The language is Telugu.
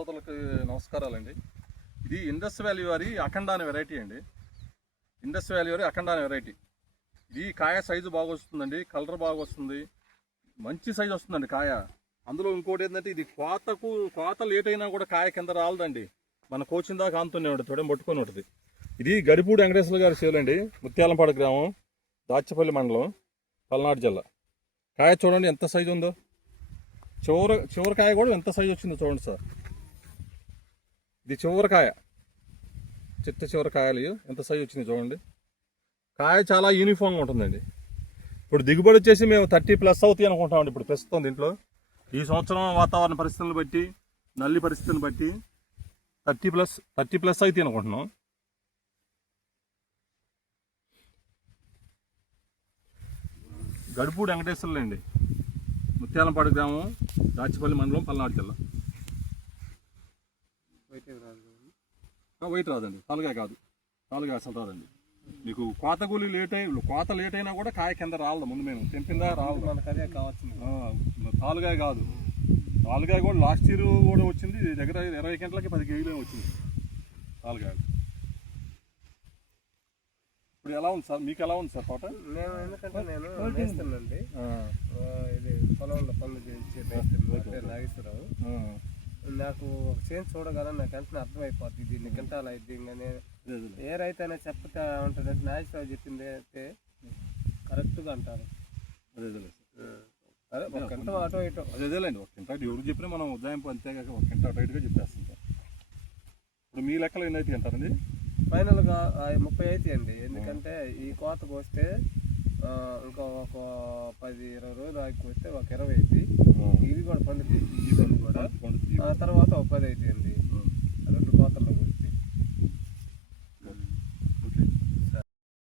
సోదరులకు నమస్కారాలండి. ఇది ఇండస్ వ్యాలీ వారి అఖండ అనే వెరైటీ అండి. ఇండస్ వ్యాలీ వారి అఖండ అనే వెరైటీ. ఇది కాయ సైజు బాగా వస్తుందండి, కలర్ బాగా వస్తుంది, మంచి సైజు వస్తుందండి కాయ. అందులో ఇంకోటి ఏంటంటే ఇది కోత లేట్ అయినా కూడా కాయ కింద రాలదండి. మన కోచిన దాకా ఆనుతూనే ఉంటుంది, తొడెం పట్టుకొని ఉంటుంది. ఇది గడిపూడి వెంకటేశ్వర గారి చేలండి, ముత్యాలంపాడు గ్రామం, దాచపల్లి మండలం, పల్నాడు జిల్లా. కాయ చూడండి ఎంత సైజు ఉందో. చివరికాయ కూడా ఎంత సైజు వచ్చిందో చూడండి సార్. ఇది చివరికాయ, చివరికాయలు ఎంత సైజు వచ్చింది చూడండి. కాయ చాలా యూనిఫామ్గా ఉంటుందండి. ఇప్పుడు దిగుబడి వచ్చేసి మేము 30+ అవుతాయి అనుకుంటామండి. ఇప్పుడు ప్రస్తుతం దీంట్లో ఈ సంవత్సరం వాతావరణ పరిస్థితులను బట్టి, నల్లి పరిస్థితులను బట్టి 30+ అవుతాయి అనుకుంటున్నాం. గడిపూడి వెంకటేశ్వర్లు అండి, ముత్యాలంపాడు గ్రామం, దాచిపల్లి మండలం, పల్నాడు జిల్లా. వైట్ రాదండి, తాలుగాయ కాదు, తాలుగాయ అసలు రాదండి. మీకు కోత లేట్ అయినా కూడా కాయ కింద రాలదు. ముందు మేము తెంపిందా రాదు, మనకు అదే కావచ్చు. తాలుగాయ కాదు, తాలుగాయ కూడా లాస్ట్ ఇయర్ కూడా వచ్చింది. దగ్గర 20 గంటలకి 10 కేజీలు వచ్చింది తాలుగాయలు. ఇప్పుడు ఎలా ఉంది సార్, మీకు ఎలా ఉంది సార్ తోట? నేను ఎందుకంటే నేను వేస్తానండి, ఇది పొలంలో పనులు చేయించి నాగేశ్వరరావు. నాకు ఒక చేంజ్ చూడగలను, నాకు వెంటనే అర్థమైపోతుంది దీన్ని గింటాలు అయితే. ఇంకా నేను ఏ రైతు అనేది చెప్తా ఉంటాడంటే నాగేశ్వరరావు చెప్పింది అయితే కరెక్ట్గా అంటారు. అదే ఒక గంట అటో ఇటో అదేలేండి, ఒక గంట ఎవరు చెప్పినా మనం ఉదయం అంతేగాక ఒక గంట అటో ఇటుగా చెప్పేస్తాం సార్. ఇప్పుడు మీ లెక్కలు ఎన్ని అయితే అంటారండి? ఫైనల్గా 30 అవుతాయి అండి. ఎందుకంటే ఈ కోతకు వస్తే ఇంకా ఒక 10-20 రోజులు ఆగిపోతే ఒక 20 అవుతాయి. ఇది కూడా పండుతుంది, ఈ పండు కూడా. తర్వాత ఒక 10 అవుతాయండి.